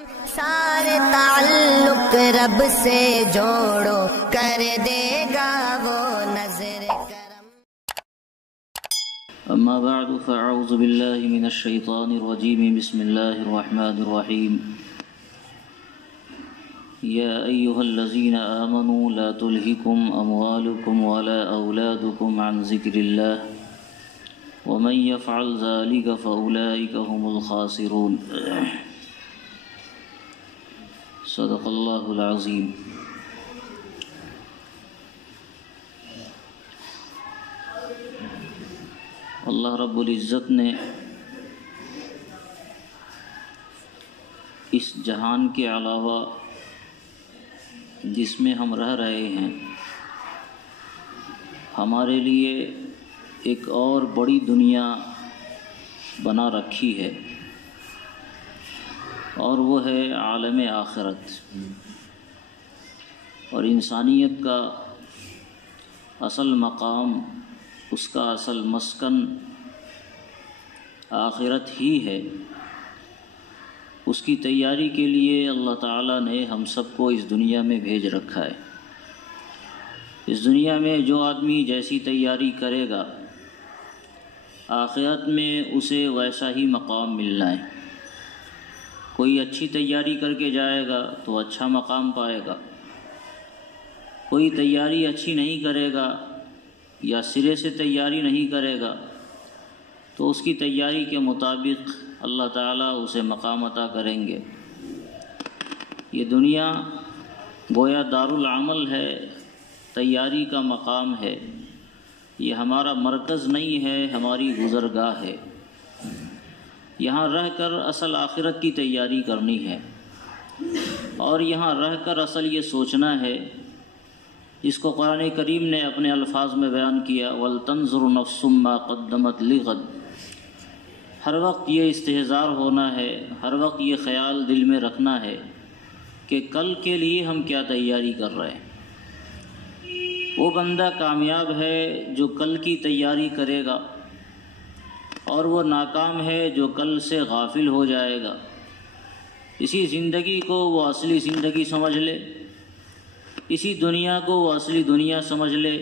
سارے تعلق رب سے جوڑو، کر دے گا وہ نظر کرم۔ اما بعد فاعوذ باللہ من الشیطان الرجیم، بسم اللہ الرحمن الرحیم۔ یا ایہا الذین آمنوا لا تلہکم اموالکم ولا اولادکم عن ذکر اللہ ومن یفعل ذلک فاولئک هم الخاسرون۔ صدق اللہ العظیم۔ اللہ رب العزت نے اس جہان کے علاوہ جس میں ہم رہ رہے ہیں، ہمارے لیے ایک اور بڑی دنیا بنا رکھی ہے، اور وہ ہے عالم آخرت۔ اور انسانیت کا اصل مقام، اس کا اصل مسکن آخرت ہی ہے۔ اس کی تیاری کے لیے اللہ تعالیٰ نے ہم سب کو اس دنیا میں بھیج رکھا ہے۔ اس دنیا میں جو آدمی جیسی تیاری کرے گا، آخرت میں اسے ویسا ہی مقام ملنا ہے۔ کوئی اچھی تیاری کر کے جائے گا تو اچھا مقام پائے گا، کوئی تیاری اچھی نہیں کرے گا یا سرے سے تیاری نہیں کرے گا تو اس کی تیاری کے مطابق اللہ تعالیٰ اسے مقام عطا کریں گے۔ یہ دنیا گویا دارالعمل ہے، تیاری کا مقام ہے۔ یہ ہمارا مرکز نہیں ہے، ہماری گزرگاہ ہے۔ یہاں رہ کر اصل آخرت کی تیاری کرنی ہے، اور یہاں رہ کر اصل یہ سوچنا ہے، جس کو قرآن کریم نے اپنے الفاظ میں بیان کیا، وَلْتَنْظُرْ نَفْسٌ مَّا قَدَّمَتْ لِغَدٍ۔ ہر وقت یہ استحضار ہونا ہے، ہر وقت یہ خیال دل میں رکھنا ہے کہ کل کے لیے ہم کیا تیاری کر رہے ہیں۔ وہ بندہ کامیاب ہے جو کل کی تیاری کرے گا، اور وہ ناکام ہے جو کل سے غافل ہو جائے گا۔ اسی زندگی کو وہ اصلی زندگی سمجھ لے، اسی دنیا کو وہ اصلی دنیا سمجھ لے،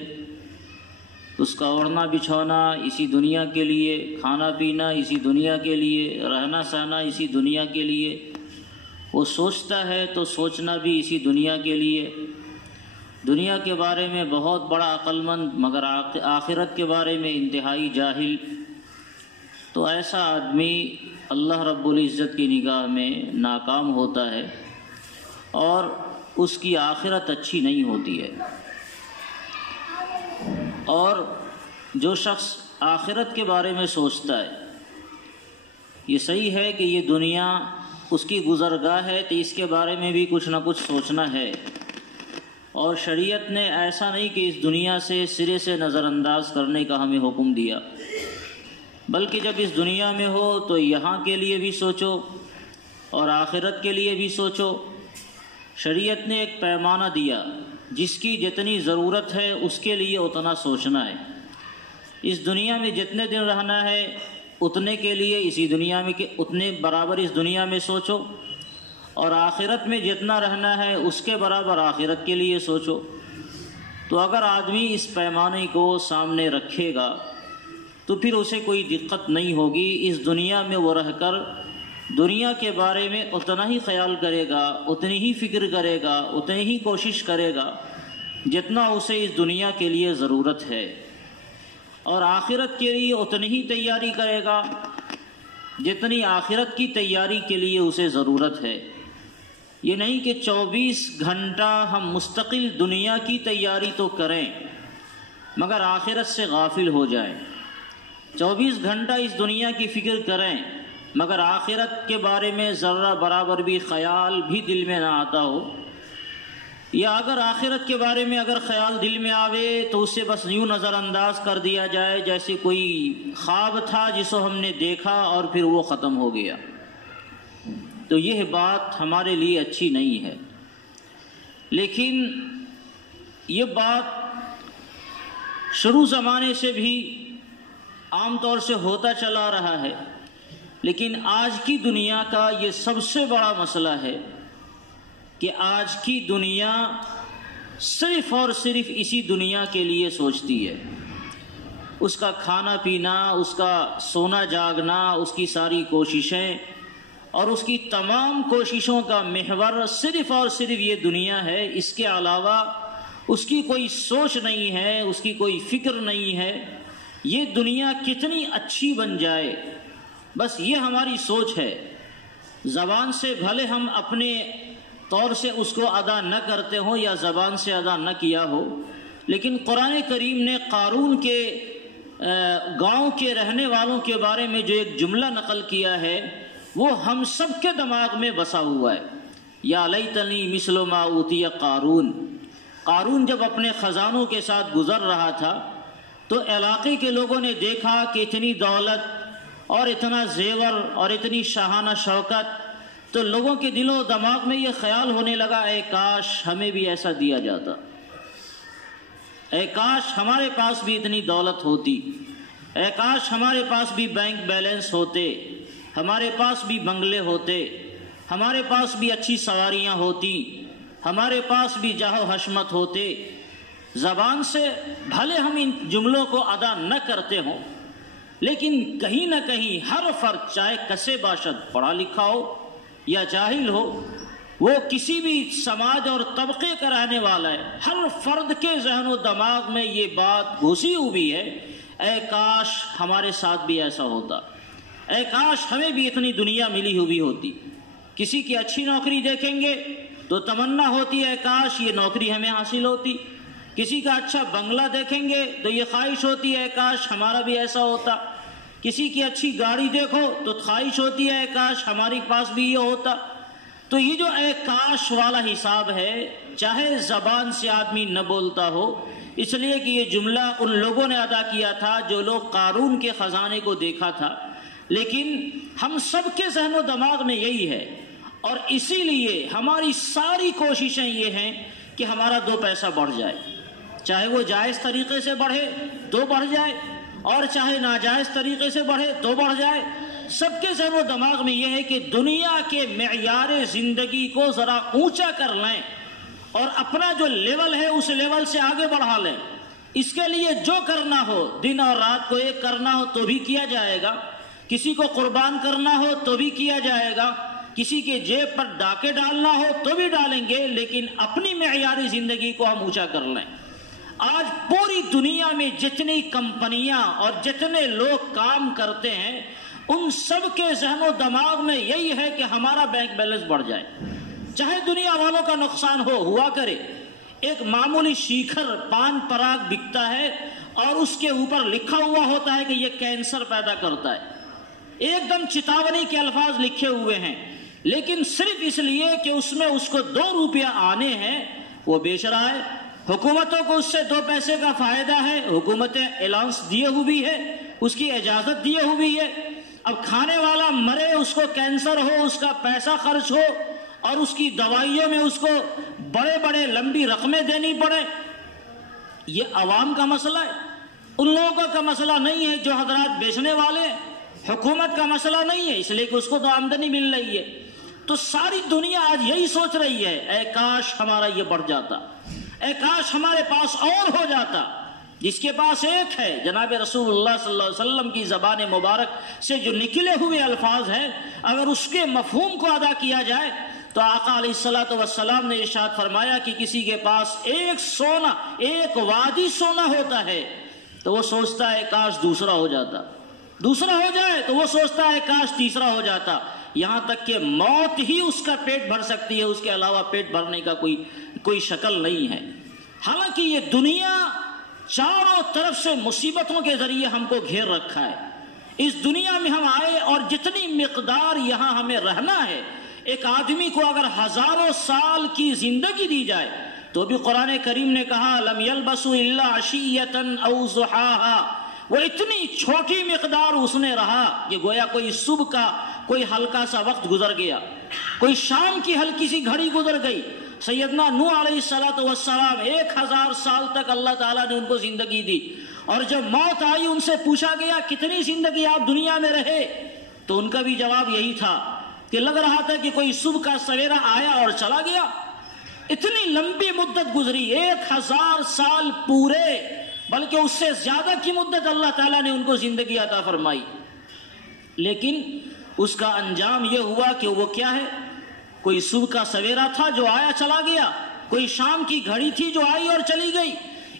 اس کا اوڑھنا بچھونا اسی دنیا کے لیے، کھانا پینا اسی دنیا کے لیے، رہنا سہنا اسی دنیا کے لیے۔ وہ سوچتا ہے تو سوچنا بھی اسی دنیا کے لیے۔ دنیا کے بارے میں بہت بڑا عقل مند، مگر آخرت کے بارے میں انتہائی جاہل۔ تو ایسا آدمی اللہ رب العزت کی نگاہ میں ناکام ہوتا ہے، اور اس کی آخرت اچھی نہیں ہوتی ہے۔ اور جو شخص آخرت کے بارے میں سوچتا ہے، یہ صحیح ہے کہ یہ دنیا اس کی گزرگاہ ہے، تو اس کے بارے میں بھی کچھ نہ کچھ سوچنا ہے۔ اور شریعت نے ایسا نہیں کہ اس دنیا سے سرے سے نظر انداز کرنے کا ہمیں حکم دیا، بلکہ جب اس دنیا میں ہو تو یہاں کے لیے بھی سوچو اور آخرت کے لیے بھی سوچو۔ شریعت نے ایک پیمانہ دیا، جس کی جتنی ضرورت ہے اس کے لیے اتنا سوچنا ہے۔ اس دنیا میں جتنے دن رہنا ہے اتنے کے لیے اسی دنیا میں اتنے برابر اس دنیا میں سوچو، اور آخرت میں جتنا رہنا ہے اس کے برابر آخرت کے لیے سوچو۔ تو اگر آدمی اس پیمانے کو سامنے رکھے گا تو پھر اسے کوئی دقت نہیں ہوگی۔ اس دنیا میں وہ رہ کر دنیا کے بارے میں اتنا ہی خیال کرے گا، اتنی ہی فکر کرے گا، اتنی ہی کوشش کرے گا جتنا اسے اس دنیا کے لیے ضرورت ہے، اور آخرت کے لیے اتنی ہی تیاری کرے گا جتنی آخرت کی تیاری کے لیے اسے ضرورت ہے۔ یہ نہیں کہ 24 گھنٹہ ہم مستقل دنیا کی تیاری تو کریں مگر آخرت سے غافل ہو جائیں، 24 گھنٹہ اس دنیا کی فکر کریں مگر آخرت کے بارے میں ذرہ برابر بھی خیال بھی دل میں نہ آتا ہو، یا اگر آخرت کے بارے میں اگر خیال دل میں آوے تو اسے بس یوں نظر انداز کر دیا جائے جیسے کوئی خواب تھا جس کو ہم نے دیکھا اور پھر وہ ختم ہو گیا۔ تو یہ بات ہمارے لیے اچھی نہیں ہے۔ لیکن یہ بات شروع زمانے سے بھی عام طور سے ہوتا چلا رہا ہے لیکن آج کی دنیا کا یہ سب سے بڑا مسئلہ ہے کہ آج کی دنیا صرف اور صرف اسی دنیا کے لیے سوچتی ہے. اس کا کھانا پینا، اس کا سونا جاگنا، اس کی ساری کوششیں اور اس کی تمام کوششوں کا محور صرف اور صرف یہ دنیا ہے. اس کے علاوہ اس کی کوئی سوچ نہیں ہے، اس کی کوئی فکر نہیں ہے یہ دنیا کتنی اچھی بن جائے. بس یہ ہماری سوچ ہے. زبان سے بھلے ہم اپنے طور سے اس کو ادا نہ کرتے ہوں یا زبان سے ادا نہ کیا ہو، لیکن قرآن کریم نے قارون کے گاؤں کے رہنے والوں کے بارے میں جو ایک جملہ نقل کیا ہے وہ ہم سب کے دماغ میں بسا ہوا ہے. یا لیتنی مثل ما اوتی قارون. قارون جب اپنے خزانوں کے ساتھ گزر رہا تھا تو علاقے کے لوگوں نے دیکھا کہ اتنی دولت اور اتنا زیور اور اتنی شاہانہ شوکت، تو لوگوں کے دل و دماغ میں یہ خیال ہونے لگا اے کاش ہمیں بھی ایسا دیا جاتا، اے کاش ہمارے پاس بھی اتنی دولت ہوتی، اے کاش ہمارے پاس بھی بینک بیلنس ہوتے، ہمارے پاس بھی بنگلے ہوتے، ہمارے پاس بھی اچھی سواریاں ہوتی، ہمارے پاس بھی جاہ و حشمت ہوتے. زبان سے بھلے ہم ان جملوں کو ادا نہ کرتے ہوں، لیکن کہیں نہ کہیں ہر فرد چاہے کسے باشد، پڑھا لکھا ہو یا جاہل ہو، وہ کسی بھی سماج اور طبقے کا رہنے والا ہے، ہر فرد کے ذہن و دماغ میں یہ بات گھسی ہوئی ہے اے کاش ہمارے ساتھ بھی ایسا ہوتا، اے کاش ہمیں بھی اتنی دنیا ملی ہوئی ہوتی. کسی کی اچھی نوکری دیکھیں گے تو تمنا ہوتی ہے کاش یہ نوکری ہمیں حاصل ہوتی. کسی کا اچھا بنگلہ دیکھیں گے تو یہ خواہش ہوتی ہے کاش ہمارا بھی ایسا ہوتا. کسی کی اچھی گاڑی دیکھو تو خواہش ہوتی ہے کاش ہمارے پاس بھی یہ ہوتا. تو یہ جو اے کاش والا حساب ہے، چاہے زبان سے آدمی نہ بولتا ہو، اس لیے کہ یہ جملہ ان لوگوں نے ادا کیا تھا جو لوگ قارون کے خزانے کو دیکھا تھا، لیکن ہم سب کے ذہن و دماغ میں یہی ہے. اور اسی لیے ہماری ساری کوششیں یہ ہیں کہ ہمارا دو پیسہ بڑھ جائے، چاہے وہ جائز طریقے سے بڑھے تو بڑھ جائے اور چاہے ناجائز طریقے سے بڑھے تو بڑھ جائے. سب کے ذہن و دماغ میں یہ ہے کہ دنیا کے معیار زندگی کو ذرا اونچا کر لیں اور اپنا جو لیول ہے اس لیول سے آگے بڑھا لیں. اس کے لیے جو کرنا ہو، دن اور رات کو ایک کرنا ہو تو بھی کیا جائے گا، کسی کو قربان کرنا ہو تو بھی کیا جائے گا، کسی کے جیب پر ڈاکے ڈالنا ہو تو بھی ڈالیں گے، لیکن اپنی معیاری زندگی کو ہم اونچا کر لیں. آج پوری دنیا میں جتنی کمپنیاں اور جتنے لوگ کام کرتے ہیں ان سب کے ذہن و دماغ میں یہی ہے کہ ہمارا بینک بیلنس بڑھ جائے، چاہے دنیا والوں کا نقصان ہوا کرے. ایک معمولی شیخر پان پراگ بکتا ہے اور اس کے اوپر لکھا ہوا ہوتا ہے کہ یہ کینسر پیدا کرتا ہے، ایک دم چیتاونی کے الفاظ لکھے ہوئے ہیں، لیکن صرف اس لیے کہ اس میں اس کو 2 روپیہ آنے ہیں وہ بیچ رہا ہے. حکومتوں کو اس سے 2 پیسے کا فائدہ ہے، حکومتیں اعلانس دیے ہوئی ہے، اس کی اجازت دیے ہوئی ہے. اب کھانے والا مرے، اس کو کینسر ہو، اس کا پیسہ خرچ ہو اور اس کی دوائیوں میں اس کو بڑے بڑے لمبی رقمیں دینی پڑے. یہ عوام کا مسئلہ ہے، ان لوگوں کا مسئلہ نہیں ہے جو حضرات بیچنے والے ہیں. حکومت کا مسئلہ نہیں ہے، اس لیے کہ اس کو تو آمدنی مل رہی ہے. تو ساری دنیا آج یہی سوچ رہی ہے اے کاش ہمارا یہ بڑھ جاتا، اے کاش ہمارے پاس اور ہو جاتا. جس کے پاس ایک ہے، جناب رسول اللہ صلی اللہ علیہ وسلم کی زبان مبارک سے جو نکلے ہوئے الفاظ ہیں، اگر اس کے مفہوم کو ادا کیا جائے تو آقا علیہ الصلوۃ والسلام نے ارشاد فرمایا کہ کسی کے پاس ایک وادی سونا ہوتا ہے تو وہ سوچتا ہے کاش دوسرا ہو جاتا، دوسرا ہو جائے تو وہ سوچتا ہے کاش تیسرا ہو جاتا. یہاں تک کہ موت ہی اس کا پیٹ بھر سکتی ہے، اس کے علاوہ پیٹ بھرنے کا کوئی شکل نہیں ہے. حالانکہ یہ دنیا چاروں طرف سے مصیبتوں کے ذریعے ہم کو گھیر رکھا ہے. اس دنیا میں ہم آئے اور جتنی مقدار یہاں ہمیں رہنا ہے، ایک آدمی کو اگر ہزاروں سال کی زندگی دی جائے تو بھی قرآن کریم نے کہا لم یلبسوا الا عشیۃ او ضحاها، وہ اتنی چھوٹی مقدار اس نے رہا کہ گویا کوئی صبح کا کوئی ہلکا سا وقت گزر گیا، کوئی شام کی ہلکی سی گھڑی گزر گئی. سیدنا نوح علیہ الصلوۃ والسلام 1000 سال تک اللہ تعالیٰ نے ان کو زندگی دی، اور جب موت آئی ان سے پوچھا گیا کتنی زندگی آپ دنیا میں رہے تو ان کا بھی جواب یہی تھا کہ لگ رہا تھا کہ کوئی صبح کا سویرا آیا اور چلا گیا. اتنی لمبی مدت گزری، 1000 سال پورے، بلکہ اس سے زیادہ کی مدت اللہ تعالیٰ نے ان کو زندگی عطا فرمائی. لیکن اس کا انجام یہ ہوا کہ وہ کیا ہے، کوئی صبح کا سویرا تھا جو آیا چلا گیا، کوئی شام کی گھڑی تھی جو آئی اور چلی گئی.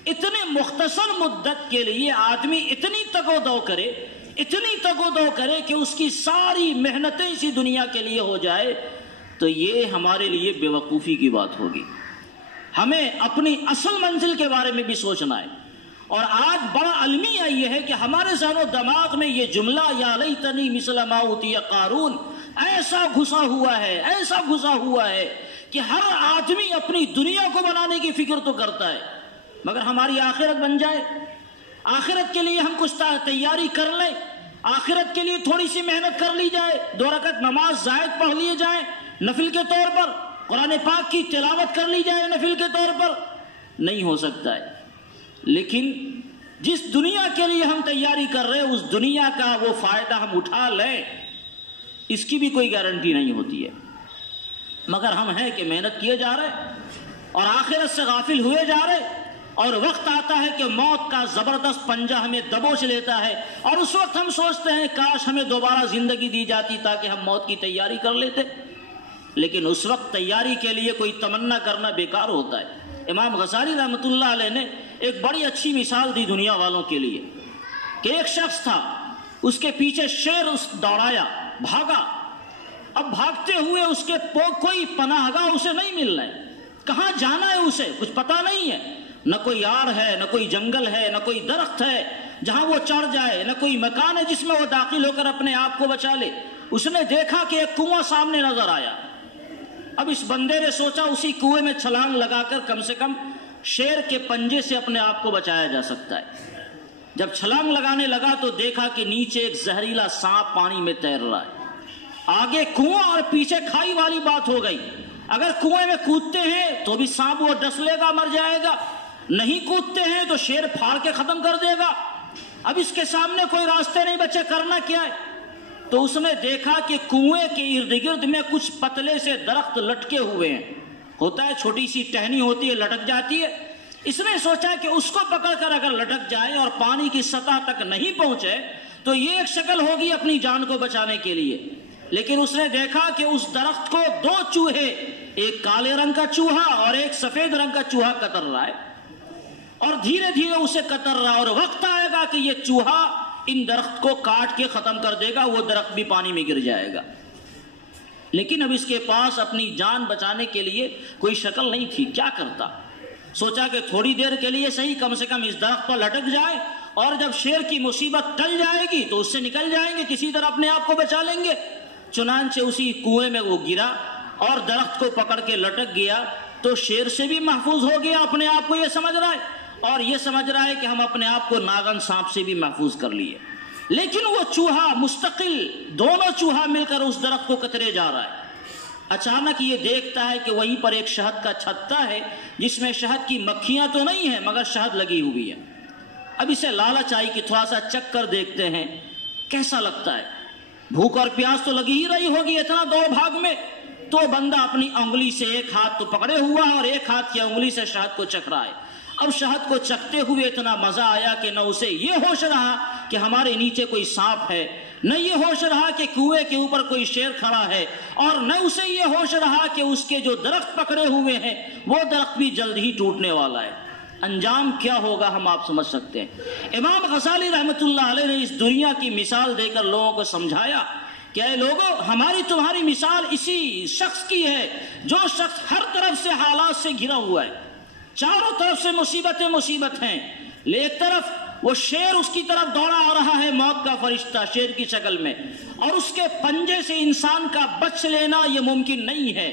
اتنے مختصر مدت کے لیے آدمی اتنی تگ و دو کرے، اتنی تگ و دو کرے کہ اس کی ساری محنتیں اسی دنیا کے لیے ہو جائے، تو یہ ہمارے لیے بے وقوفی کی بات ہوگی. ہمیں اپنی اصل منزل کے بارے میں بھی سوچنا ہے. اور آج بڑا المیہ یہ ہے کہ ہمارے ذہن و دماغ میں یہ جملہ یا لیتنی مثل ما اوتی قارون ایسا گھسا ہوا ہے، ایسا گھسا ہوا ہے کہ ہر آدمی اپنی دنیا کو بنانے کی فکر تو کرتا ہے، مگر ہماری آخرت بن جائے، آخرت کے لیے ہم کچھ تیاری کر لیں، آخرت کے لیے تھوڑی سی محنت کر لی جائے، 2 رکعت نماز زائد پڑھ لیے جائیں نفل کے طور پر، قرآن پاک کی تلاوت کر لی جائے نفل کے طور پر، نہیں ہو سکتا ہے. لیکن جس دنیا کے لیے ہم تیاری کر رہے ہیں اس دنیا کا وہ فائدہ ہم اٹھا لیں، اس کی بھی کوئی گارنٹی نہیں ہوتی ہے. مگر ہم ہیں کہ محنت کیے جا رہے اور آخرت سے غافل ہوئے جا رہے، اور وقت آتا ہے کہ موت کا زبردست پنجہ ہمیں دبوچ لیتا ہے، اور اس وقت ہم سوچتے ہیں کاش ہمیں دوبارہ زندگی دی جاتی تاکہ ہم موت کی تیاری کر لیتے. لیکن اس وقت تیاری کے لیے کوئی تمنا کرنا بیکار ہوتا ہے. امام غزالی رحمۃ اللہ علیہ نے ایک بڑی اچھی مثال دی دنیا والوں کے لیے کہ ایک شخص تھا، اس کے پیچھے شیر اس دوڑایا، بھاگا. اب بھاگتے ہوئے اس کے کوئی پناہ گاہ اسے نہیں مل رہا ہے، کہاں جانا ہے اسے کچھ پتا نہیں ہے، نہ کوئی یار ہے، نہ کوئی جنگل ہے، نہ کوئی درخت ہے جہاں وہ چڑھ جائے، نہ کوئی مکان ہے جس میں وہ داخل ہو کر اپنے آپ کو بچا لے. اس نے دیکھا کہ ایک کنواں سامنے نظر آیا. اب اس بندے نے سوچا اسی کنویں میں چھلانگ لگا کر کم سے کم شیر کے پنجے سے اپنے آپ کو بچایا جا سکتا ہے. جب چھلانگ لگانے لگا تو دیکھا کہ نیچے ایک زہریلا سانپ پانی میں تیر رہا ہے. آگے کنواں اور پیچھے کھائی والی بات ہو گئی. اگر کنویں میں کودتے ہیں تو بھی سانپ وہ ڈس لے گا، مر جائے گا، نہیں کودتے ہیں تو شیر پھاڑ کے ختم کر دے گا. اب اس کے سامنے کوئی راستے نہیں بچے، کرنا کیا ہے؟ تو اس نے دیکھا کہ کنویں کے ارد گرد میں کچھ پتلے سے درخت لٹکے ہوئے ہیں. ہوتا ہے چھوٹی سی ٹہنی ہوتی ہے، لٹک جاتی ہے. اس نے سوچا کہ اس کو پکڑ کر اگر لٹک جائے اور پانی کی سطح تک نہیں پہنچے تو یہ ایک شکل ہوگی اپنی جان کو بچانے کے لیے. لیکن اس نے دیکھا کہ اس درخت کو 2 چوہے، ایک کالے رنگ کا چوہا اور ایک سفید رنگ کا چوہا کتر رہا ہے، اور دھیرے دھیرے اسے کتر رہا، اور وقت آئے گا کہ یہ چوہا ان درخت کو کاٹ کے ختم کر دے گا، وہ درخت بھی پانی میں گر جائے گا. لیکن اب اس کے پاس اپنی جان بچانے کے لیے کوئی شکل نہیں تھی، کیا کرتا؟ سوچا کہ تھوڑی دیر کے لیے صحیح کم سے کم اس درخت پر لٹک جائے، اور جب شیر کی مصیبت ٹل جائے گی تو اس سے نکل جائیں گے، کسی طرح اپنے آپ کو بچا لیں گے. چنانچہ اسی کنویں میں وہ گرا اور درخت کو پکڑ کے لٹک گیا، تو شیر سے بھی محفوظ ہو گیا، اپنے آپ کو یہ سمجھ رہا ہے، اور یہ سمجھ رہا ہے کہ ہم اپنے آپ کو ناگن سانپ سے بھی محفوظ کر لیے. لیکن وہ چوہا مستقل، دونوں چوہا مل کر اس درخت کو کترے جا رہا ہے. اچانک یہ دیکھتا ہے کہ وہیں پر ایک شہد کا چھتا ہے جس میں شہد کی مکھیاں تو نہیں ہیں مگر شہد لگی ہوئی ہے. اب اسے لالچ آئی کہ تھوڑا سا چکھ کر دیکھتے ہیں کیسا لگتا ہے. بھوک اور پیاس تو لگی ہی رہی ہوگی اتنا دوڑ بھاگ میں. تو بندہ اپنی انگلی سے ایک ہاتھ تو پکڑے ہوا ہے اور ایک ہاتھ کی انگلی سے شہد کو چکھ رہا ہے. اب شہد کو چکھتے ہوئے اتنا مزہ آیا کہ نہ اسے یہ ہوش رہا کہ ہمارے نیچے کوئی سانپ ہے، نہ یہ ہوش رہا کہ کنویں کے اوپر کوئی شیر کھڑا ہے، اور نہ اسے یہ ہوش رہا کہ اس کے جو درخت پکڑے ہوئے ہیں وہ درخت بھی جلد ہی ٹوٹنے والا ہے. انجام کیا ہوگا ہم آپ سمجھ سکتے ہیں. امام غزالی رحمۃ اللہ علیہ نے اس دنیا کی مثال دے کر لوگوں کو سمجھایا کہ اے لوگوں، ہماری تمہاری مثال اسی شخص کی ہے جو شخص ہر طرف سے حالات سے گھرا ہوا ہے، چاروں طرف سے مصیبت ہیں. ایک طرف وہ شیر اس کی طرف دوڑا آ رہا ہے، موت کا فرشتہ شیر کی شکل میں، اور اس کے پنجے سے انسان کا بچ لینا یہ ممکن نہیں ہے.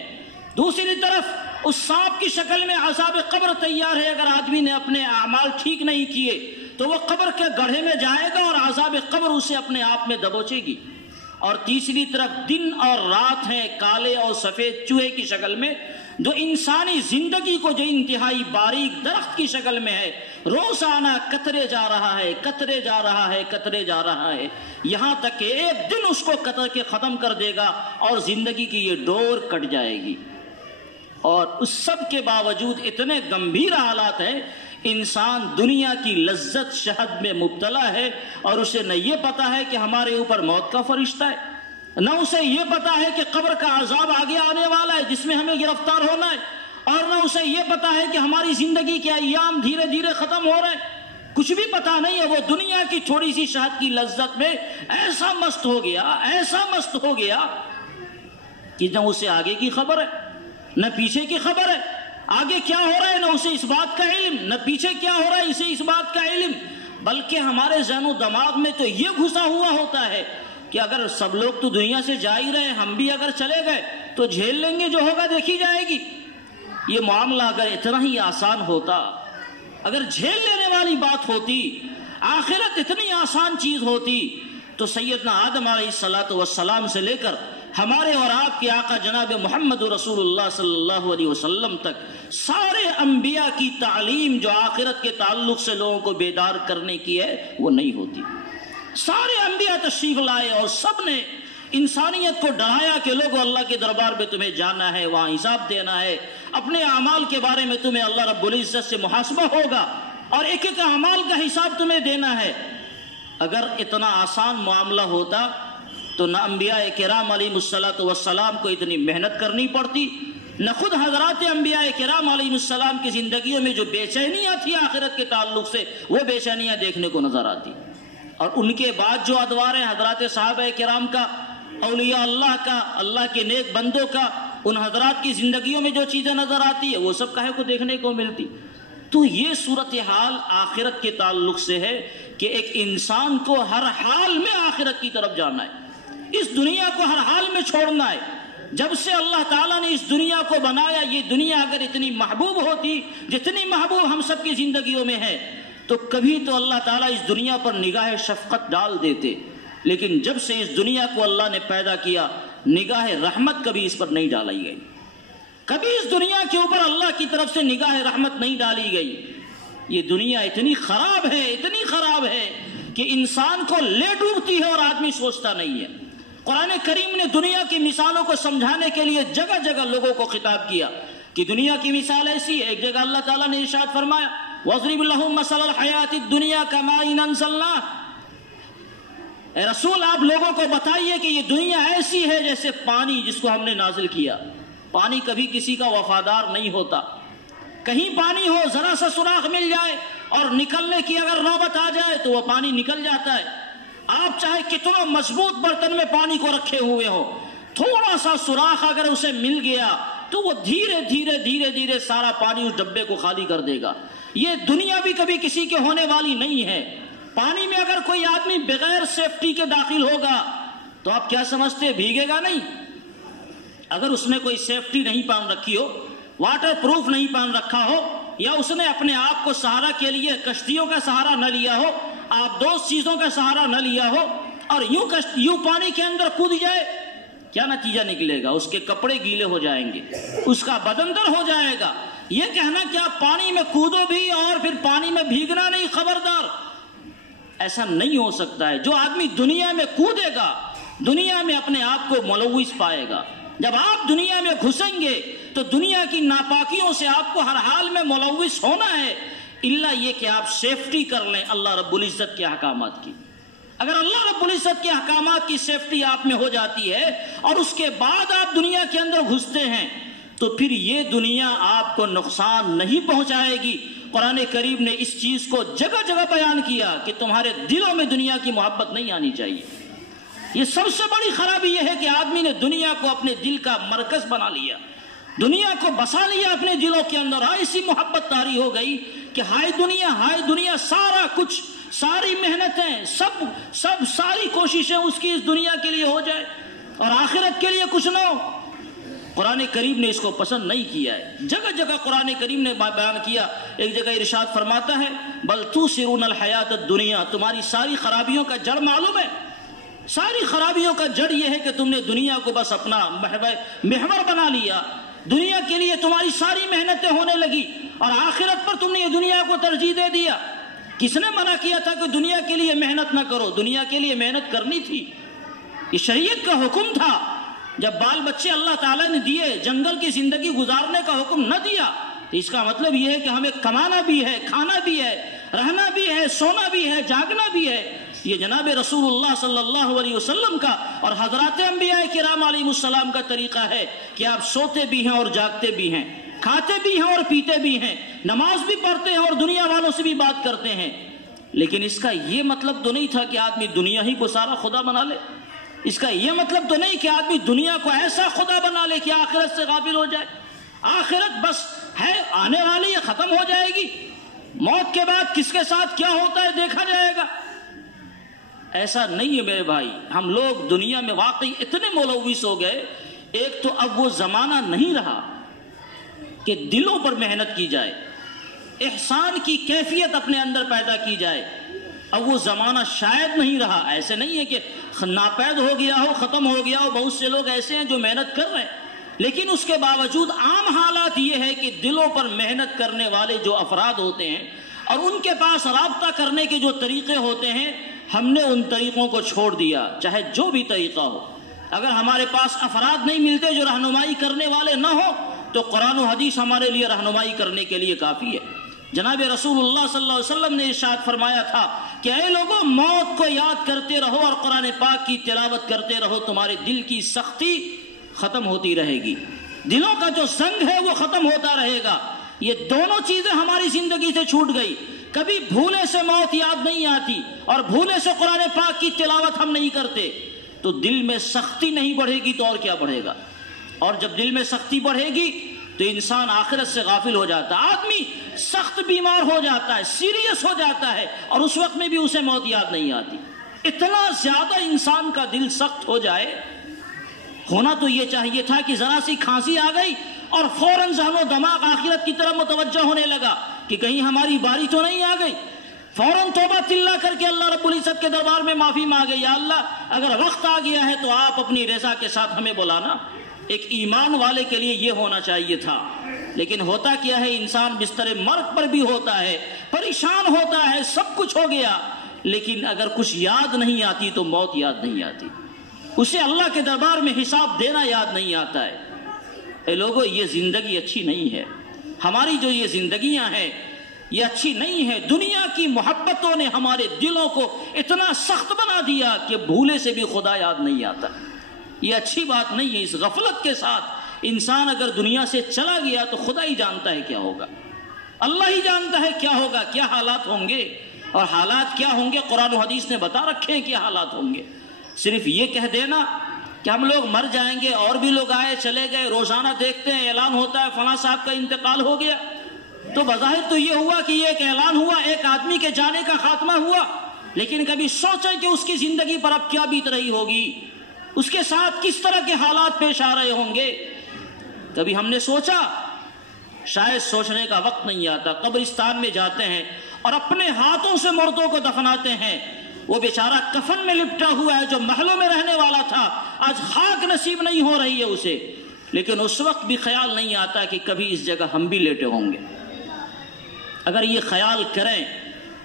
دوسری طرف اس سانپ کی شکل میں عذاب قبر تیار ہے. اگر آدمی نے اپنے اعمال ٹھیک نہیں کیے تو وہ قبر کے گڑھے میں جائے گا اور عذاب قبر اسے اپنے آپ میں دبوچے گی. اور تیسری طرف دن اور رات ہیں کالے اور سفید چوہے کی شکل میں، جو انسانی زندگی کو جو انتہائی باریک درخت کی شکل میں ہے، روزانہ قطرے جا رہا ہے، قطرے جا رہا ہے، قطرے جا رہا ہے، یہاں تک کہ ایک دن اس کو قطر کے ختم کر دے گا اور زندگی کی یہ ڈور کٹ جائے گی۔ اور اس سب کے باوجود اتنے گمبھیر حالات ہیں، انسان دنیا کی لذت شہد میں مبتلا ہے اور اسے نہ یہ پتا ہے کہ ہمارے اوپر موت کا فرشتہ ہے، نہ اسے یہ پتا ہے کہ قبر کا عذاب آگے آنے والا ہے جس میں ہمیں گرفتار ہونا ہے، اور نہ اسے یہ پتا ہے کہ ہماری زندگی کے ایام دھیرے دھیرے ختم ہو رہے ہیں، کچھ بھی پتا نہیں ہے۔ وہ دنیا کی تھوڑی سی شہد کی لذت میں ایسا مست ہو گیا، ایسا مست ہو گیا کہ نہ اسے آگے کی خبر ہے نہ پیچھے کی خبر ہے، آگے کیا ہو رہا ہے نہ اسے اس بات کا علم، نہ پیچھے کیا ہو رہا ہے اسے اس بات کا علم، بلکہ ہمارے ذہن و دماغ میں تو یہ گھسا ہوا ہوتا ہے کہ اگر سب لوگ تو دنیا سے جا ہی رہے، ہم بھی اگر چلے گئے تو جھیل لیں گے، جو ہوگا دیکھی جائے گی۔ یہ معاملہ اگر اتنا ہی آسان ہوتا، اگر جھیل لینے والی بات ہوتی، آخرت اتنی آسان چیز ہوتی، تو سیدنا آدم علیہ السلام سے لے کر ہمارے اور آپ کے آقا جناب محمد رسول اللہ صلی اللہ علیہ وسلم تک سارے انبیاء کی تعلیم جو آخرت کے تعلق سے لوگوں کو بیدار کرنے کی ہے وہ نہیں ہوتی۔ سارے انبیاء تشریف لائے اور سب نے انسانیت کو ڈرایا کہ لوگوں اللہ کے دربار میں تمہیں جانا ہے، وہاں حساب دینا ہے، اپنے اعمال کے بارے میں تمہیں اللہ رب العزت سے محاسبہ ہوگا اور ایک ایک اعمال کا حساب تمہیں دینا ہے۔ اگر اتنا آسان معاملہ ہوتا تو نہ انبیاء کرام علیہ السلام کو اتنی محنت کرنی پڑتی، نہ خود حضرات انبیاء کرام علیہ السلام کی زندگیوں میں جو بے چینیاں تھیں آخرت کے تعلق سے وہ بے چینیاں دیکھنے کو نظر آتی، اور ان کے بعد جو ادوار ہیں حضرات صحابہ کرام کا، اولیاء اللہ کا، اللہ کے نیک بندوں کا، ان حضرات کی زندگیوں میں جو چیزیں نظر آتی ہے وہ سب کاہے کو دیکھنے کو ملتی۔ تو یہ صورتحال آخرت کے تعلق سے ہے کہ ایک انسان کو ہر حال میں آخرت کی طرف جانا ہے، اس دنیا کو ہر حال میں چھوڑنا ہے۔ جب سے اللہ تعالیٰ نے اس دنیا کو بنایا، یہ دنیا اگر اتنی محبوب ہوتی جتنی محبوب ہم سب کی زندگیوں میں ہے تو کبھی تو اللہ تعالیٰ اس دنیا پر نگاہ شفقت ڈال دیتے، لیکن جب سے اس دنیا کو اللہ نے پیدا کیا نگاہ رحمت کبھی اس پر نہیں ڈالی گئی، کبھی اس دنیا کے اوپر اللہ کی طرف سے نگاہ رحمت نہیں ڈالی گئی۔ یہ دنیا اتنی خراب ہے، اتنی خراب ہے کہ انسان کو لے ڈوبتی ہے اور آدمی سوچتا نہیں ہے۔ قرآن کریم نے دنیا کی مثالوں کو سمجھانے کے لیے جگہ جگہ لوگوں کو خطاب کیا کہ دنیا کی مثال ایسی ہے۔ ایک جگہ اللہ تعالیٰ نے ارشاد فرمایا وَاضْرِبْ لَهُم مَثَلَ الْحَيَاةِ الدُّنْيَا كَمَاءٍ أَنزَلْنَاهُ، اے رسول آپ لوگوں کو بتائیے کہ یہ دنیا ایسی ہے جیسے پانی جس کو ہم نے نازل کیا۔ پانی کبھی کسی کا وفادار نہیں ہوتا، کہیں پانی ہو ذرا سا سوراخ مل جائے اور نکلنے کی اگر نوبت آ جائے تو وہ پانی نکل جاتا ہے۔ آپ چاہے کتنا مضبوط برتن میں پانی کو رکھے ہوئے ہو، تھوڑا سا سوراخ اگر اسے مل گیا تو وہ دھیرے دھیرے دھیرے دھیرے سارا پانی اس ڈبے کو خالی کر دے گا۔ یہ دنیا بھی کبھی کسی کے ہونے والی نہیں ہے۔ پانی میں اگر کوئی آدمی بغیر سیفٹی کے داخل ہوگا تو آپ کیا سمجھتے، بھیگے گا نہیں؟ اگر اس نے کوئی سیفٹی نہیں پہن رکھی ہو، واٹر پروف نہیں پہن رکھا ہو، یا اس نے اپنے آپ کو سہارا کے لیے کشتیوں کا سہارا نہ لیا ہو، آپ دوست چیزوں کا سہارا نہ لیا ہو اور یوں پانی کے اندر کود جائے، کیا نتیجہ نکلے گا؟ اس کے کپڑے گیلے ہو جائیں گے، اس کا بدن در ہو جائے گا۔ یہ کہنا کہ آپ پانی میں کودو بھی اور پھر پانی میں بھیگنا نہیں، خبردار، ایسا نہیں ہو سکتا ہے۔ جو آدمی دنیا میں کودے گا دنیا میں اپنے آپ کو ملوث پائے گا۔ جب آپ دنیا میں گھسیں گے تو دنیا کی ناپاکیوں سے آپ کو ہر حال میں ملوث ہونا ہے، الا یہ کہ آپ سیفٹی کر لیں اللہ رب العزت کے احکامات کی۔ اگر اللہ رب العزت کے احکامات کی سیفٹی آپ میں ہو جاتی ہے اور اس کے بعد آپ دنیا کے اندر گھستے ہیں تو پھر یہ دنیا آپ کو نقصان نہیں پہنچائے گی۔ قرآن کریم نے اس چیز کو جگہ جگہ بیان کیا کہ تمہارے دلوں میں دنیا کی محبت نہیں آنی چاہیے۔ یہ سب سے بڑی خرابی یہ ہے کہ آدمی نے دنیا کو اپنے دل کا مرکز بنا لیا، دنیا کو بسا لیا اپنے دلوں کے اندر، ایسی محبت طاری ہو گئی کہ ہائے دنیا، سارا کچھ، ساری محنتیں، سب ساری کوششیں اس کی اس دنیا کے لیے ہو جائے اور آخرت کے لیے کچھ نہ ہو۔ قرآن کریم نے اس کو پسند نہیں کیا ہے۔ جگہ جگہ قرآن کریم نے بیان کیا۔ ایک جگہ ارشاد فرماتا ہے بل توثرون الحیات الدنیا، تمہاری ساری خرابیوں کا جڑ معلوم ہے، ساری خرابیوں کا جڑ یہ ہے کہ تم نے دنیا کو بس اپنا محور بنا لیا، دنیا کے لیے تمہاری ساری محنتیں ہونے لگی اور آخرت پر تم نے یہ دنیا کو ترجیح دے دیا۔ کس نے منع کیا تھا کہ دنیا کے لیے محنت نہ کرو؟ دنیا کے لیے محنت کرنی تھی، یہ شریعت کا حکم تھا۔ جب بال بچے اللہ تعالیٰ نے دیے، جنگل کی زندگی گزارنے کا حکم نہ دیا تو اس کا مطلب یہ ہے کہ ہمیں کمانا بھی ہے، کھانا بھی ہے، رہنا بھی ہے، سونا بھی ہے، جاگنا بھی ہے۔ یہ جناب رسول اللہ صلی اللہ علیہ وسلم کا اور حضرات انبیاء کرام علیہ السلام کا طریقہ ہے کہ آپ سوتے بھی ہیں اور جاگتے بھی ہیں، کھاتے بھی ہیں اور پیتے بھی ہیں، نماز بھی پڑھتے ہیں اور دنیا والوں سے بھی بات کرتے ہیں۔ لیکن اس کا یہ مطلب تو نہیں تھا کہ آدمی دنیا ہی کو سارا خدا بنا لے، اس کا یہ مطلب تو نہیں کہ آدمی دنیا کو ایسا خدا بنا لے کہ آخرت سے غافل ہو جائے۔ آخرت بس ہے، آنے والی ہے، ختم ہو جائے گی، موت کے بعد کس کے ساتھ کیا ہوتا ہے دیکھا جائے گا۔ ایسا نہیں ہے میرے بھائی، ہم لوگ دنیا میں واقعی اتنے ملوث ہو گئے۔ ایک تو اب وہ زمانہ نہیں رہا کہ دلوں پر محنت کی جائے، احسان کی کیفیت اپنے اندر پیدا کی جائے، اب وہ زمانہ شاید نہیں رہا۔ ایسے نہیں ہے کہ ناپید ہو گیا ہو، ختم ہو گیا ہو، بہت سے لوگ ایسے ہیں جو محنت کر رہے ہیں، لیکن اس کے باوجود عام حالات یہ ہے کہ دلوں پر محنت کرنے والے جو افراد ہوتے ہیں اور ان کے پاس رابطہ کرنے کے جو طریقے ہوتے ہیں، ہم نے ان طریقوں کو چھوڑ دیا، چاہے جو بھی طریقہ ہو۔ اگر ہمارے پاس افراد نہیں ملتے جو رہنمائی کرنے والے نہ ہو تو قرآن و حدیث ہمارے لیے رہنمائی کرنے کے لیے کافی ہے۔ جناب رسول اللہ صلی اللہ علیہ وسلم نے ارشاد فرمایا تھا کہ اے لوگوں، موت کو یاد کرتے رہو اور قرآن پاک کی تلاوت کرتے رہو، تمہارے دل کی سختی ختم ہوتی رہے گی، دلوں کا جو زنگ ہے وہ ختم ہوتا رہے گا۔ یہ دونوں چیزیں ہماری زندگی سے چھوٹ گئی، کبھی بھولے سے موت یاد نہیں آتی اور بھولے سے قرآن پاک کی تلاوت ہم نہیں کرتے، تو دل میں سختی نہیں بڑھے گی تو اور کیا بڑھے گا؟ اور جب دل میں سختی بڑھے گی تو انسان آخرت سے غافل ہو جاتا ہے، آدمی سخت بیمار ہو جاتا ہے، سیریس ہو جاتا ہے، اور اس وقت میں بھی اسے موت یاد نہیں آتی۔ اتنا زیادہ انسان کا دل سخت ہو جائے، ہونا تو یہ چاہیے تھا کہ ذرا سی کھانسی آ گئی اور فوراً ذہن و دماغ آخرت کی طرف متوجہ ہونے لگا کہ کہیں ہماری باری تو نہیں آ گئی، فوراً توبہ تلہ کر کے اللہ رب العزت کے دربار میں معافی مانگے، یا اللہ اگر وقت آ گیا ہے تو آپ اپنی رضا کے ساتھ ہمیں بلانا۔ ایک ایمان والے کے لیے یہ ہونا چاہیے تھا، لیکن ہوتا کیا ہے، انسان بستر مرگ پر بھی ہوتا ہے، پریشان ہوتا ہے، سب کچھ ہو گیا، لیکن اگر کچھ یاد نہیں آتی تو موت یاد نہیں آتی، اسے اللہ کے دربار میں حساب دینا یاد نہیں آتا ہے۔ اے لوگو، یہ زندگی اچھی نہیں ہے، ہماری جو یہ زندگیاں ہیں یہ اچھی نہیں ہے۔ دنیا کی محبتوں نے ہمارے دلوں کو اتنا سخت بنا دیا کہ بھولے سے بھی خدا یاد نہیں آتا۔ یہ اچھی بات نہیں ہے۔ اس غفلت کے ساتھ انسان اگر دنیا سے چلا گیا تو خدا ہی جانتا ہے کیا ہوگا، اللہ ہی جانتا ہے کیا ہوگا، کیا حالات ہوں گے، اور حالات کیا ہوں گے قرآن و حدیث نے بتا رکھے ہیں کیا حالات ہوں گے۔ صرف یہ کہہ دینا کہ ہم لوگ مر جائیں گے، اور بھی لوگ آئے چلے گئے، روزانہ دیکھتے ہیں اعلان ہوتا ہے فلاں صاحب کا انتقال ہو گیا، تو بظاہر تو یہ ہوا کہ یہ ایک اعلان ہوا، ایک آدمی کے جانے کا خاتمہ ہوا، لیکن کبھی سوچیں کہ اس کی زندگی پر اب کیا بیت رہی ہوگی، اس کے ساتھ کس طرح کے حالات پیش آ رہے ہوں گے؟ کبھی ہم نے سوچا؟ شاید سوچنے کا وقت نہیں آتا۔ قبرستان میں جاتے ہیں اور اپنے ہاتھوں سے مردوں کو دفناتے ہیں، وہ بیچارہ کفن میں لپٹا ہوا ہے جو محلوں میں رہنے والا تھا، آج خاک نصیب نہیں ہو رہی ہے اسے، لیکن اس وقت بھی خیال نہیں آتا کہ کبھی اس جگہ ہم بھی لیٹے ہوں گے۔ اگر یہ خیال کریں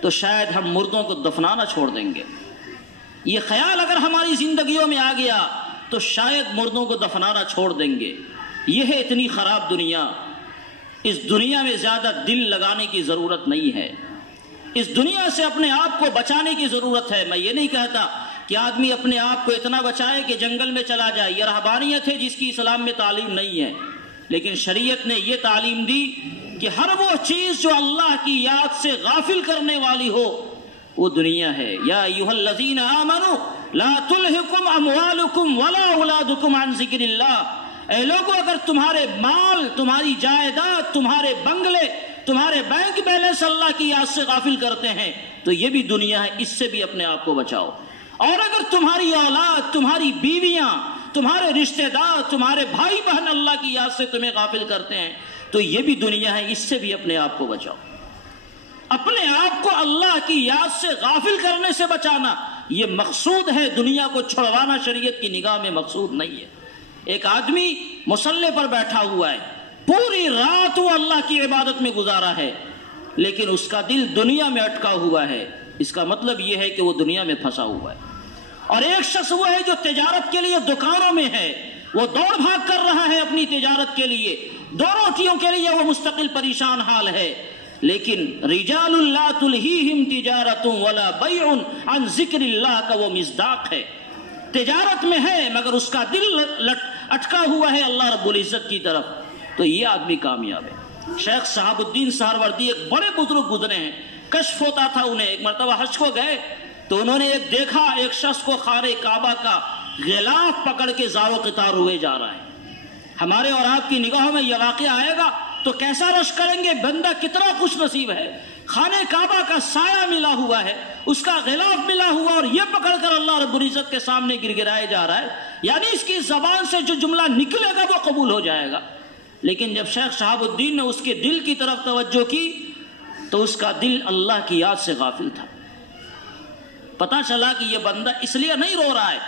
تو شاید ہم مردوں کو دفنانا چھوڑ دیں گے۔ یہ خیال اگر ہماری زندگیوں میں آ گیا تو شاید مردوں کو دفنانا چھوڑ دیں گے۔ یہ ہے اتنی خراب دنیا۔ اس دنیا میں زیادہ دل لگانے کی ضرورت نہیں ہے، اس دنیا سے اپنے آپ کو بچانے کی ضرورت ہے۔ میں یہ نہیں کہتا کہ آدمی اپنے آپ کو اتنا بچائے کہ جنگل میں چلا جائے، یہ رہبانیت ہے جس کی اسلام میں تعلیم نہیں ہے، لیکن شریعت نے یہ تعلیم دی کہ ہر وہ چیز جو اللہ کی یاد سے غافل کرنے والی ہو وہ دنیا ہے۔ یا ایھا الذین آمنوا لا تلہکم اموالکم ولا اولادکم عن ذکر اللہ، اے لوگو اگر تمہارے مال، تمہاری جائیداد، تمہارے بنگلے، تمہارے بینک بیلنس اللہ کی یاد سے غافل کرتے ہیں تو یہ بھی دنیا ہے، اس سے بھی اپنے آپ کو بچاؤ۔ اور اگر تمہاری اولاد، تمہاری بیویاں، تمہارے رشتہ دار، تمہارے بھائی بہن اللہ کی یاد سے تمہیں غافل کرتے ہیں تو یہ بھی دنیا ہے، اس سے بھی اپنے آپ کو بچاؤ۔ اپنے آپ کو اللہ کی یاد سے غافل کرنے سے بچانا، یہ مقصود ہے، دنیا کو چھڑوانا شریعت کی نگاہ میں مقصود نہیں ہے۔ ایک آدمی مصلی پر بیٹھا ہوا ہے، پوری رات وہ اللہ کی عبادت میں گزارا ہے، لیکن اس کا دل دنیا میں اٹکا ہوا ہے، اس کا مطلب یہ ہے کہ وہ دنیا میں پھنسا ہوا ہے۔ اور ایک شخص وہ ہے جو تجارت کے لیے دکانوں میں ہے، وہ دوڑ بھاگ کر رہا ہے اپنی تجارت کے لیے، دو روٹیوں کے لیے وہ مستقل پریشان حال ہے، لیکن رجال لا تلہیہم تجارت ولا بیع عن ذکر اللہ کا وہ مصداق ہے۔ تجارت میں ہے مگر اس کا دل اٹکا ہوا ہے اللہ رب العزت کی طرف، تو یہ آدمی کامیاب ہے۔ شیخ صحاب الدین سہروردی ایک بڑے بزرگ گزرے ہیں، کشف ہوتا تھا انہیں، ایک مرتبہ حج کو گئے تو انہوں نے ایک دیکھا ایک شخص کو خانہ کعبہ کا غلاف پکڑ کے زار و قطار ہوئے جا رہا ہے۔ ہمارے اور آپ کی نگاہوں میں یہ واقعہ آئے گا تو کیسا رش کریں گے، بندہ کتنا خوش نصیب ہے، خانہ کعبہ کا سایہ ملا ہوا ہے، اس کا غلاف ملا ہوا، اور یہ پکڑ کر اللہ رب العزت کے سامنے گر گرائے جا رہا ہے، یعنی اس کی زبان سے جو جملہ نکلے گا وہ قبول ہو جائے گا۔ لیکن جب شیخ شہاب الدین نے اس کے دل کی طرف توجہ کی تو اس کا دل اللہ کی یاد سے غافل تھا۔ پتہ چلا کہ یہ بندہ اس لیے نہیں رو رہا ہے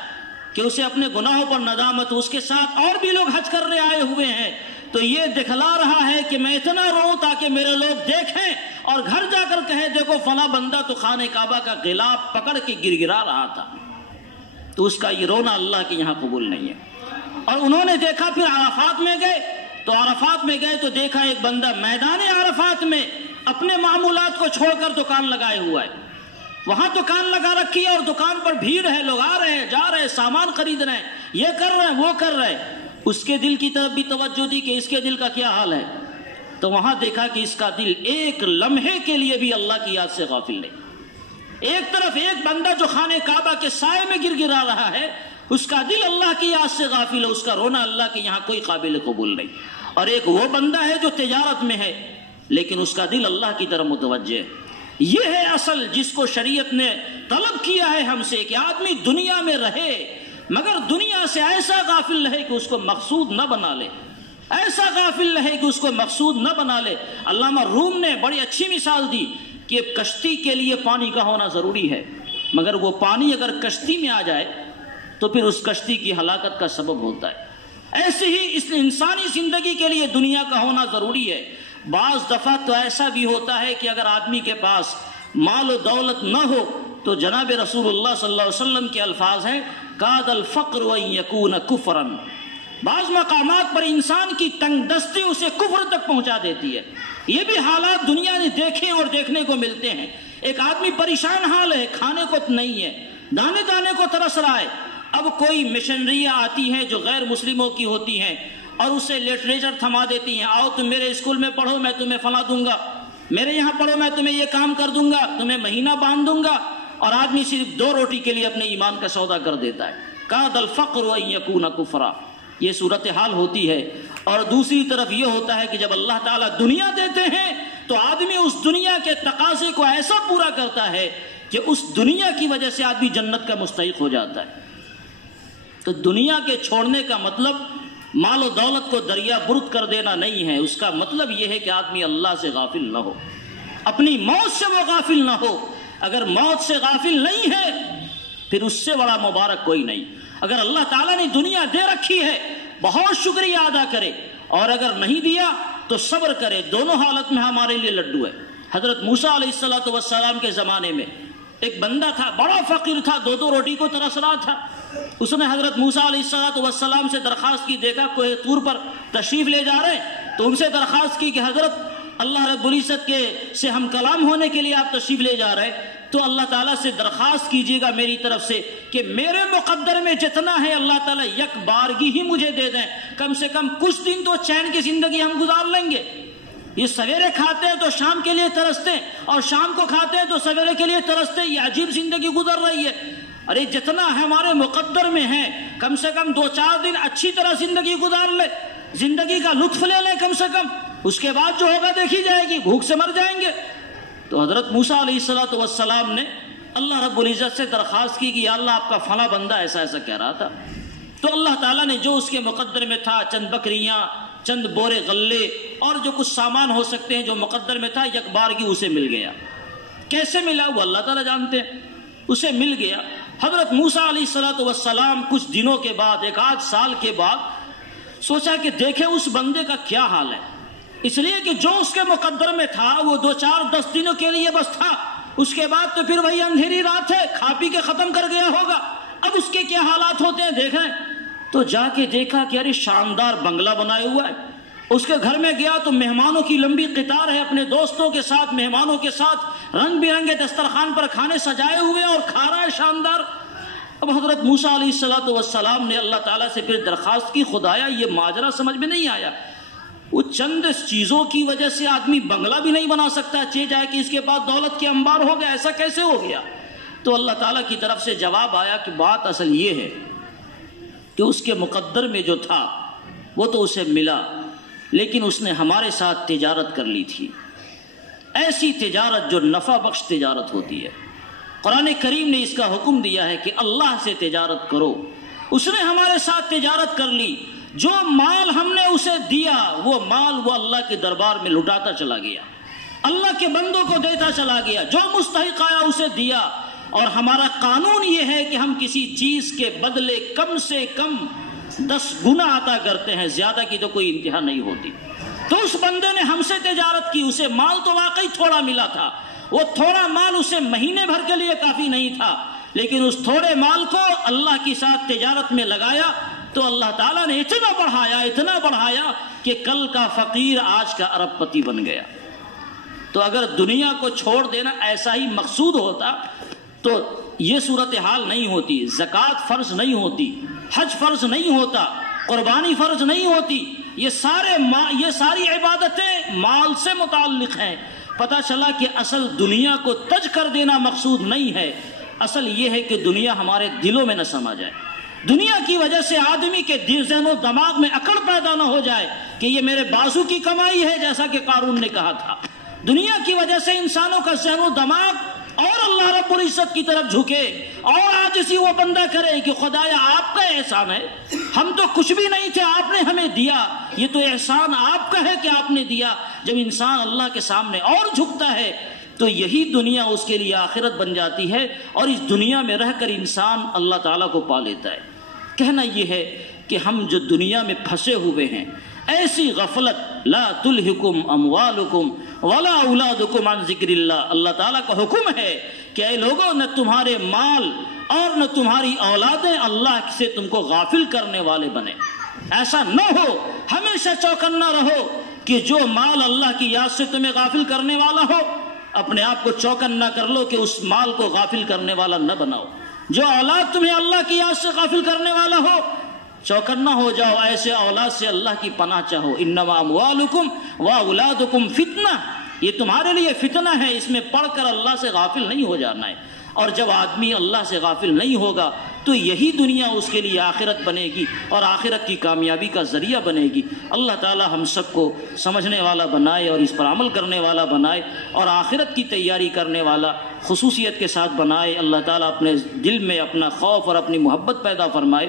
کہ اسے اپنے گناہوں پر ندامت، اس کے ساتھ اور بھی لوگ حج کرنے آئے ہوئے ہیں، تو یہ دکھلا رہا ہے کہ میں اتنا رو تاکہ میرے لوگ دیکھیں اور گھر جا کر کہیں دیکھو فلاں بندہ تو خانہ کعبہ کا غلاف پکڑ کے گر گرا رہا تھا۔ تو اس کا یہ رونا اللہ کے یہاں قبول نہیں ہے۔ اور انہوں نے دیکھا، پھر عرفات میں گئے تو عرفات میں گئے تو دیکھا ایک بندہ میدان عرفات میں اپنے معمولات کو چھوڑ کر دکان لگائے ہوا ہے، وہاں دکان لگا رکھی ہے اور دکان پر بھیڑ ہے، لوگ آ رہے ہیں جا رہے ہیں، سامان خرید رہے ہیں، یہ کر رہے ہیں وہ کر رہے ہیں۔ اس کے دل کی طرف بھی توجہ دی کہ اس کے دل کا کیا حال ہے، تو وہاں دیکھا کہ اس کا دل ایک لمحے کے لیے بھی اللہ کی یاد سے غافل نہیں۔ ایک طرف ایک بندہ جو خانہ کعبہ کے سائے میں گر گرا رہا ہے، اس کا دل اللہ کی یاد سے غافل ہے، اس کا رونا اللہ کے یہاں کوئی قابل قبول نہیں۔ اور ایک وہ بندہ ہے جو تجارت میں ہے لیکن اس کا دل اللہ کی طرف متوجہ ہے۔ یہ ہے اصل جس کو شریعت نے طلب کیا ہے ہم سے کہ آدمی دنیا میں رہے مگر دنیا سے ایسا غافل رہے کہ اس کو مقصود نہ بنا لے، ایسا غافل رہے کہ اس کو مقصود نہ بنا لے۔ علامہ روم نے بڑی اچھی مثال دی کہ کشتی کے لیے پانی کا ہونا ضروری ہے، مگر وہ پانی اگر کشتی میں آ جائے تو پھر اس کشتی کی ہلاکت کا سبب ہوتا ہے۔ ایسے ہی اس انسانی زندگی کے لیے دنیا کا ہونا ضروری ہے۔ بعض دفعہ تو ایسا بھی ہوتا ہے کہ اگر آدمی کے پاس مال و دولت نہ ہو تو جناب رسول اللہ صلی اللہ علیہ وسلم کے الفاظ ہیں کاد الفقر ان یکون کفرا، بعض مقامات پر انسان کی تنگ دستی اسے کفر تک پہنچا دیتی ہے۔ یہ بھی حالات دنیا نے دیکھے اور دیکھنے کو ملتے ہیں۔ ایک آدمی پریشان حال ہے، کھانے کو نہیں ہے، دانے دانے کو ترس رہا ہے، اب کوئی مشنریاں آتی ہیں جو غیر مسلموں کی ہوتی ہیں اور اسے لٹریچر تھما دیتی ہیں، آؤ تم میرے اسکول میں پڑھو میں تمہیں فلاں دوں گا، میرے یہاں پڑھو میں تمہیں یہ کام کر دوں گا، تمہیں مہینہ باندھ دوں گا، اور آدمی صرف 2 روٹی کے لیے اپنے ایمان کا سودا کر دیتا ہے۔ کاد الفقر ان یکون کفرا، یہ صورتحال ہوتی ہے۔ اور دوسری طرف یہ ہوتا ہے کہ جب اللہ تعالیٰ دنیا دیتے ہیں تو آدمی اس دنیا کے تقاضے کو ایسا پورا کرتا ہے کہ اس دنیا کی وجہ سے آدمی جنت کا مستحق ہو جاتا ہے۔ تو دنیا کے چھوڑنے کا مطلب مال و دولت کو دریا برد کر دینا نہیں ہے، اس کا مطلب یہ ہے کہ آدمی اللہ سے غافل نہ ہو، اپنی موت سے وہ غافل نہ ہو۔ اگر موت سے غافل نہیں ہے پھر اس سے بڑا مبارک کوئی نہیں۔ اگر اللہ تعالیٰ نے دنیا دے رکھی ہے بہت شکریہ ادا کرے، اور اگر نہیں دیا تو صبر کرے، دونوں حالت میں ہمارے لیے لڈو ہے۔ حضرت موسیٰ علیہ السلام کے زمانے میں ایک بندہ تھا، بڑا فقیر تھا، 2 روٹی کو ترس رہا تھا۔ اس نے حضرت موسیٰ علیہ السلام سے درخواست کی، دیکھا کوہ طور پر تشریف لے جا رہے تو ان سے درخواست کی کہ حضرت اللہ رب العزت کے سے ہم کلام ہونے کے لیے آپ تشریف لے جا رہے تو اللہ تعالیٰ سے درخواست کیجیے گا میری طرف سے کہ میرے مقدر میں جتنا ہے اللہ تعالیٰ یک بارگی ہی مجھے دے دیں، کم سے کم کچھ دن تو چین کی زندگی ہم گزار لیں گے۔ یہ سویرے کھاتے ہیں تو شام کے لیے ترستے ہیں، اور شام کو کھاتے ہیں تو سویرے کے لیے ترستے ہیں، یہ عجیب زندگی گزر رہی ہے۔ ارے جتنا ہمارے مقدر میں ہے کم سے کم 2-4 دن اچھی طرح زندگی گزار لے، زندگی کا لطف لے لیں کم سے کم، اس کے بعد جو ہوگا دیکھی جائے گی، بھوک سے مر جائیں گے۔ تو حضرت موسیٰ علیہ السلام نے اللہ رب العزت سے درخواست کی کہ یا اللہ آپ کا فلاں بندہ ایسا ایسا کہہ رہا تھا۔ تو اللہ تعالیٰ نے جو اس کے مقدر میں تھا، چند بکریاں، چند بورے غلے اور جو کچھ سامان ہو سکتے ہیں جو مقدر میں تھا، یک بارگی اسے مل گیا۔ کیسے ملا وہ اللہ تعالیٰ جانتے ہیں، اسے مل گیا۔ حضرت موسیٰ علیہ السلام کچھ دنوں کے بعد، ایک آدھ سال کے بعد سوچا کہ دیکھیں اس بندے کا کیا حال ہے، اس لیے کہ جو اس کے مقدر میں تھا وہ 2-4-10 دنوں کے لیے بس تھا، اس کے بعد تو پھر وہی اندھیری رات ہے، کھا پی کے ختم کر گیا ہوگا، اب اس کے کیا حالات ہوتے ہیں دیکھیں۔ تو جا کے دیکھا کہ ارے شاندار بنگلہ بنایا ہوا ہے، اس کے گھر میں گیا تو مہمانوں کی لمبی قطار ہے، اپنے دوستوں کے ساتھ، مہمانوں کے ساتھ رنگ برنگے دسترخوان پر کھانے سجائے ہوئے اور کھا رہا ہے شاندار۔ اب حضرت موسیٰ علیہ السلام نے اللہ تعالیٰ سے پھر درخواست کی، خدایا یہ ماجرا سمجھ میں نہیں آیا، وہ چند چیزوں کی وجہ سے آدمی بنگلہ بھی نہیں بنا سکتا، چاہے جائے کہ اس کے پاس دولت کے انبار ہو گیا، ایسا کیسے ہو گیا؟ تو اللہ تعالیٰ کی طرف سے جواب آیا کہ بات اصل یہ ہے کہ اس کے مقدر میں جو تھا وہ تو اسے ملا، لیکن اس نے ہمارے ساتھ تجارت کر لی تھی، ایسی تجارت جو نفع بخش تجارت ہوتی ہے۔ قرآن کریم نے اس کا حکم دیا ہے کہ اللہ سے تجارت کرو، اس نے ہمارے ساتھ تجارت کر لی، جو مال ہم نے اسے دیا وہ مال وہ اللہ کے دربار میں لٹاتا چلا گیا، اللہ کے بندوں کو دیتا چلا گیا، جو مستحق آیا اسے دیا۔ اور ہمارا قانون یہ ہے کہ ہم کسی چیز کے بدلے کم سے کم 10 گنا عطا کرتے ہیں، زیادہ کی تو کوئی انتہا نہیں ہوتی۔ تو اس بندے نے ہم سے تجارت کی، اسے مال تو واقعی تھوڑا ملا تھا، وہ تھوڑا مال اسے مہینے بھر کے لیے کافی نہیں تھا، لیکن اس تھوڑے مال کو اللہ کے ساتھ تجارت میں لگایا تو اللہ تعالیٰ نے اتنا بڑھایا کہ کل کا فقیر آج کا ارب پتی بن گیا۔ تو اگر دنیا کو چھوڑ دینا ایسا ہی مقصود ہوتا تو یہ صورتحال نہیں ہوتی، زکوٰۃ فرض نہیں ہوتی، حج فرض نہیں ہوتا، قربانی فرض نہیں ہوتی، یہ ساری عبادتیں مال سے متعلق ہیں۔ پتہ چلا کہ اصل دنیا کو تج کر دینا مقصود نہیں ہے، اصل یہ ہے کہ دنیا ہمارے دلوں میں نہ سما جائے، دنیا کی وجہ سے آدمی کے ذہن و دماغ میں اکڑ پیدا نہ ہو جائے کہ یہ میرے بازو کی کمائی ہے، جیسا کہ قارون نے کہا تھا۔ دنیا کی وجہ سے انسانوں کا ذہن و دماغ اور اللہ رب العزت کی طرف جھکے اور عاجزی وہ بندہ کرے کہ خدایا آپ کا احسان ہے، ہم تو کچھ بھی نہیں تھے، آپ نے ہمیں دیا، یہ تو احسان آپ کا ہے کہ آپ نے دیا۔ جب انسان اللہ کے سامنے اور جھکتا ہے تو یہی دنیا اس کے لیے آخرت بن جاتی ہے، اور اس دنیا میں رہ کر انسان اللہ تعالیٰ کو پا لیتا ہے۔ کہنا یہ ہے کہ ہم جو دنیا میں پھنسے ہوئے ہیں، ایسی غفلت، لا تلہکم اموالکم ولا اولادکم عن ذکر اللہ، اللہ تعالیٰ کا حکم ہے کہ اے لوگوں، نہ تمہارے مال اور نہ تمہاری اولادیں اللہ سے تم کو غافل کرنے والے بنے۔ ایسا نہ ہو، ہمیشہ چوکنا رہو کہ جو مال اللہ کی یاد سے تمہیں غافل کرنے والا ہو، اپنے آپ کو چوکنا کر لو کہ اس مال کو غافل کرنے والا نہ بناؤ۔ جو اولاد تمہیں اللہ کی یاد سے غافل کرنے والا ہو، چوکنا ہو جاؤ، ایسے اولاد سے اللہ کی پناہ چاہو۔ انما اموالکم واولادکم فتنہ، یہ تمہارے لیے فتنہ ہے، اس میں پڑھ کر اللہ سے غافل نہیں ہو جانا ہے۔ اور جب آدمی اللہ سے غافل نہیں ہوگا تو یہی دنیا اس کے لیے آخرت بنے گی اور آخرت کی کامیابی کا ذریعہ بنے گی۔ اللہ تعالی ہم سب کو سمجھنے والا بنائے اور اس پر عمل کرنے والا بنائے اور آخرت کی تیاری کرنے والا خصوصیت کے ساتھ بنائے۔ اللہ تعالی اپنے دل میں اپنا خوف اور اپنی محبت پیدا فرمائے۔